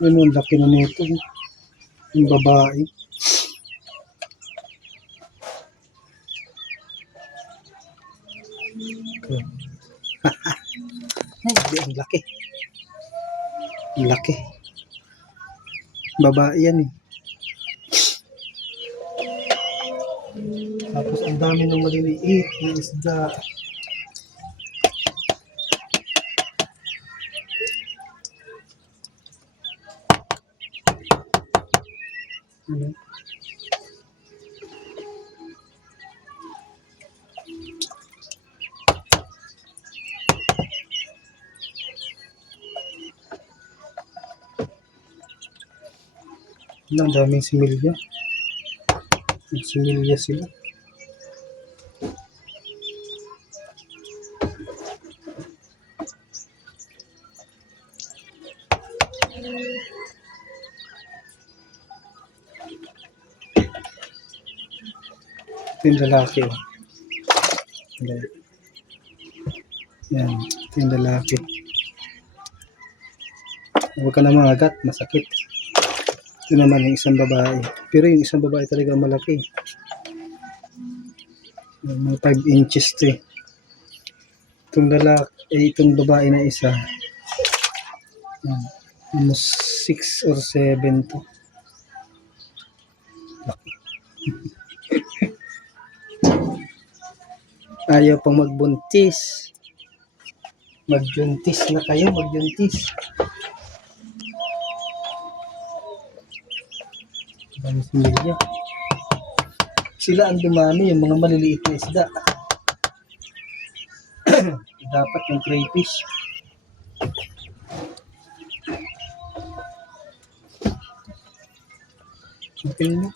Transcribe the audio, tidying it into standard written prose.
Yun, ang laki na nito. Yung babae. Ay, ang laki. Ang laki. Babae yan eh. Tapos ang dami ng maliliit na isda. Ano? Ang daming similya. Similya sila. Ito yung lalaki. Yan. Ito yung lalaki. Huwag ka na mangagat. Masakit. Ito naman yung isang babae. Pero yung isang babae talaga malaki. Mga 5 inches to eh. Itong lalaki, itong babae na isa. Yan. Almost 6 or 7 to. Laki. Ayaw pang magbuntis. Magjuntis na kayo, magjuntis. Dami similya. Sila ang dumami, yung mga maliliit na isda. Dapat yung crayfish. Okay na.